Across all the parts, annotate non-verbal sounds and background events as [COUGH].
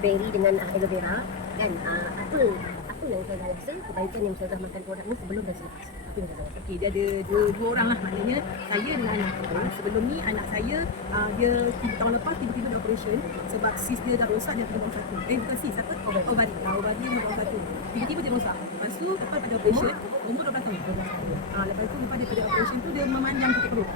berry dengan uh, aloe vera kan uh, apa apa yang Ustazah rasa kebaikan yang Ustazah makan produk ni sebelum dan selepas Okey, dia ada dua, dua orang lah maknanya saya dengan anak. Ha, sebelum ni anak saya uh, dia tahun lepas tiba-tiba dia operation sebab sis dia dah rosak dia kena buang satu. Eh bukan sis, apa? Ovari. Ovari. Ha, ovari dia buang satu. Tiba-tiba dia rosak. Lepas tu lepas pada operation umur 12 tahun. Ha, lepas tu lepas daripada operation tu dia memanjang sakit perut.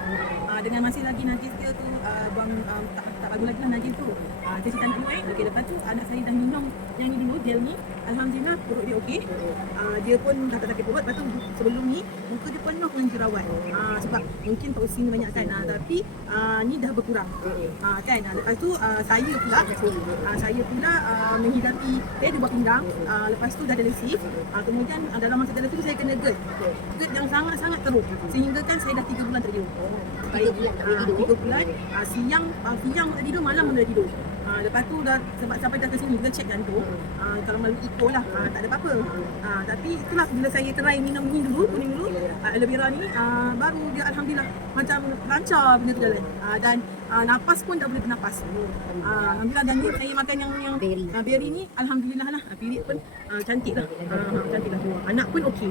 Dengan masih lagi najis dia tu uh, buang uh, tak tak bagus lagi lah najis tu. Ha, dia cerita dulu eh. Okey, lepas tu anak saya dah minum yang ni dulu gel ni. Alhamdulillah perut dia okey. Uh, dia pun dah tak sakit perut. Lepas tu sebelum ni muka dia penuh dengan jerawat. Uh, sebab mungkin toksin banyak kan. Uh, tapi uh, ni dah berkurang. Uh, kan. Uh, lepas tu uh, saya pula uh, saya pula uh, menghidapi saya ada buat pinggang. Uh, lepas tu dah ada lesif. Uh, kemudian uh, dalam masa dalam tu saya kena GERD. GERD yang sangat-sangat teruk. Sehingga kan saya dah 3 bulan tidur. Tiga bulan tak boleh Ah, tidur. Tiga bulan. Uh, siang uh, siang tak tidur, malam pun tak tidur. Uh, lepas tu dah sebab sampai dah ke sini kita check jantung. Uh, kalau melalui echo lah uh, tak ada apa-apa. Uh, tapi itulah bila saya try minum ni dulu, kuning dulu, uh, aloe vera ni uh, baru dia alhamdulillah macam lancar benda tu jalan. Uh, dan uh, nafas pun dah boleh bernafas. Uh, alhamdulillah dan ni saya makan yang yang Berry. uh, berry ni alhamdulillah lah. Uh, period pun uh, cantik lah. Uh, cantik lah. Anak pun okey.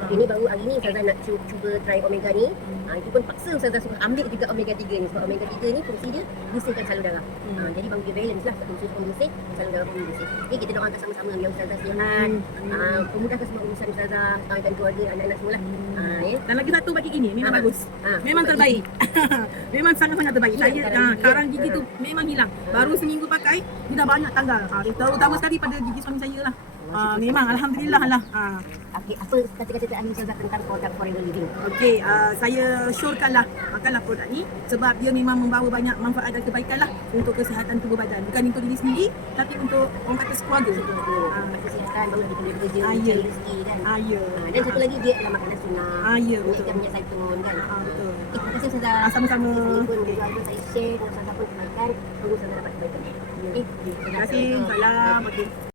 Tapi ni baru hari ni Ustazah nak cuba, cuba try omega ni ha, Itu pun paksa Ustazah suruh ambil juga omega 3 ni Sebab omega 3 ni fungsi dia bersihkan salur darah ha, Jadi bagi dia balance lah Fungsi pun bersih, salur darah pun bersih Jadi kita doakan sama-sama biar Ustazah sihat ha, Pemudahkan semua urusan Ustazah Kawin keluarga, anak-anak semua lah ha, ya. Dan lagi satu bagi ini memang Ah. bagus. Ah, Memang terbaik. [LAUGHS] memang sangat-sangat terbaik. Hilang Saya karang ah, gigi. karang gigi tu Ah. memang hilang. Baru seminggu pakai dia dah banyak tanggal. Ha, terutama sekali pada gigi suami saya lah. Ah, memang alhamdulillah lah. Ah. Okey, apa kata-kata terakhir Ustazah tentang produk Forever Living? Okey, ah, saya syorkan lah makanlah produk ni sebab dia memang membawa banyak manfaat dan kebaikan lah untuk kesihatan tubuh badan. Bukan untuk diri sendiri tapi untuk orang kata sekeluarga. Ah, kesihatan, baru kita boleh bekerja, Ah, mencari ya. rezeki kan Ah, ya. Ah, Dan satu lagi dia adalah makanan sunnah Ah, ya, betul. Ikan minyak zaitun kan Ah, betul. Eh, terima kasih Ustazah Ah, sama-sama. Saya pun keluarga saya share dengan Ustazah pun kebaikan Tunggu Ustazah dapat kebaikan Okay, Terima kasih. Salam. Okey.